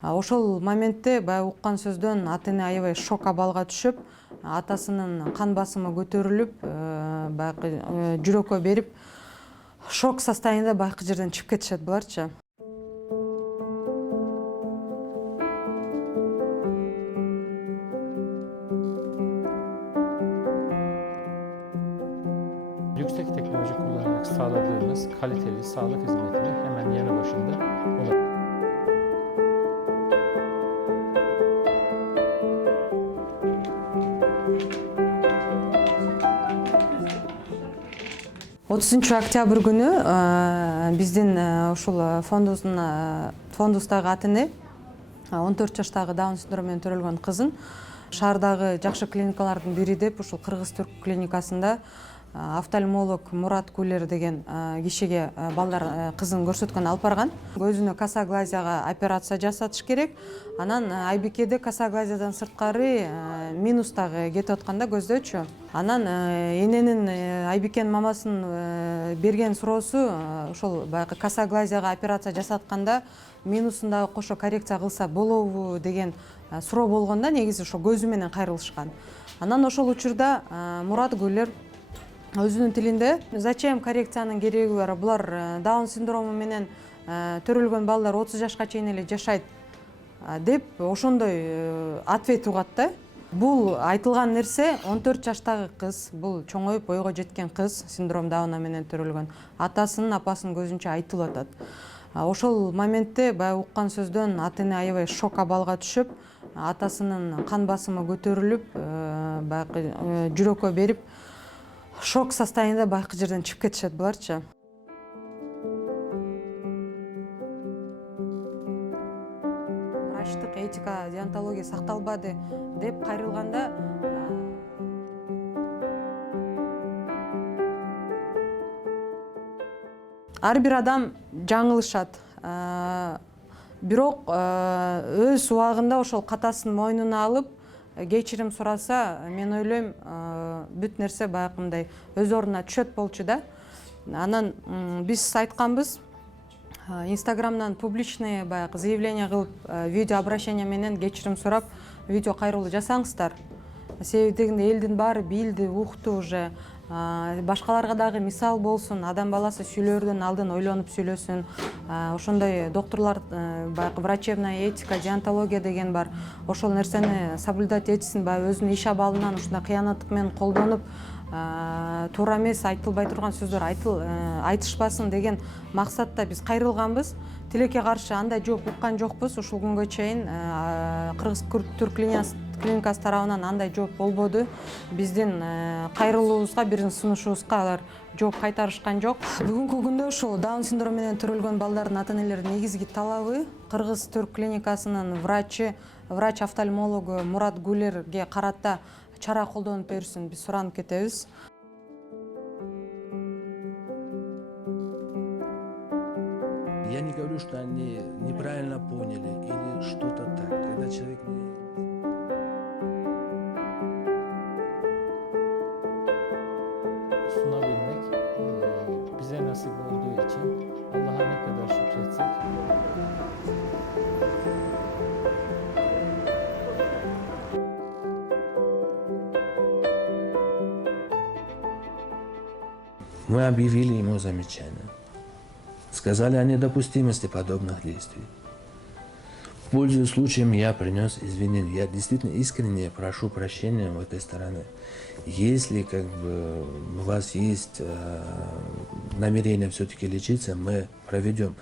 Ошол моментте баягы уккан сөздөн ата эне аябай шок абалга түшүп, атасынын кан басымы көтөрүлүп, баягы жүрөккө берип, шок состояниеде байкы жерден чыгып кетишет буларчы. Yüksek teknoloji kullanarak sağladığımız kaliteli sağlık hizmetini hemen yanı başında olabilir. 30 октябрь күнү биздин ушул фондустагы ата эне 14 жаштагы даун синдроmu менен төрөлгөн кызын шаардагы жакшы клиникалардын бири деп ушул Кыргыз-Түрк клиникасында офтальмолог Мурат Гулер деген кишиге балдар кызын көрсөткөн алып барган. Көзүнө косоглазияга операция жасатыш керек. Анан Айбикеде косоглазиядан сырткары минус дагы кетип атканда көздөчү. Анан эненин Айбикенин мамасынын берген суроосу ошол баягы косоглазияга операция жасатканда минусундагы кошо коррекция кылса болобу деген суроо болгондо негизи ошо көзү менен кайрылышкан. Анан ошол учурда Мурат Гулер өзүнүн тилинде зачем коррекциянын кереги бар, булар даун синдрому менен төрөлгөн балдар 30 жашка чейин эле жашайт деп ошондой ответ угат да. Бул айтылган нерсе 14 жаштагы кыз, бул чоңоюп бойго жеткен кыз, синдром Дауна менен төрөлгөн, атасынын апасынын көзүнчө айтылып атат. Ошол моментте баягы уккан сөздөн ата эне аябай шок абалга түшүп, атасынын кан басымы көтөрүлүп, баягы жүрөккө берип, шок состояниеде байкы жерден чыгып кетишет буларчы. Врачтык этика, деонтология сакталбады деп кайрылганда ар бир адам жаңылышат. Бирок өз убагында ошол катасын мойнуна алып кечирим сураса, мен ойлойм, бүт нерсе баягындай өз ордуна түшөт болчу да. Анан биз айтканбыз, Инстаграмдан публичный баягы заявление кылып, видео обращение менен кечирим сурап, видео кайрылуу жасаңыздар. Себеби дегенде элдин баары билди, укту уже. Башкаларга дагы мисал болсун, адам баласы сүйлөөрдөн алдын ойлонуп сүйлөсүн. Ошондой доктурлар баягы врачебная этика, деонтология деген бар. Ошол нерсени соблюдать этсин, баягы өзүнүн иш абалынан ушундай кыянаттык менен колдонуп, туура эмес, айтылбай турган сөздөр айтышпасын деген максатта биз кайрылганбыз. Тилекке каршы андай жооп уккан жокпуз. Ушул күнгө чейин Кыргыз-Түрк клиникасы тарабынан андай жооп болбоду. Биздин кайрылуубузга, биздин сунушубузга алар жооп кайтарышкан жок. Бүгүнкү күндө ушул даун синдроmu менен төрөлгөн балдардын ата энелеринин негизги талабы Кыргыз-Түрк клиникасынын врач-офтальмологу Мурат Гулерге карата чара колдонуп берүүсүн биз суранып кетебиз. Я не говорю, что они неправильно поняли или что-то так. Когда человек Sunabilmek bize nasip olduğu için Allah'a ne kadar şükretsek Мы объявили ему замечание. Сказали о недопустимости подобных действий. Пользуясь случаем, я принес извинения. Я действительно искренне прошу прощения в этой стороны. Если у вас есть намерение все-таки лечиться, мы проведем.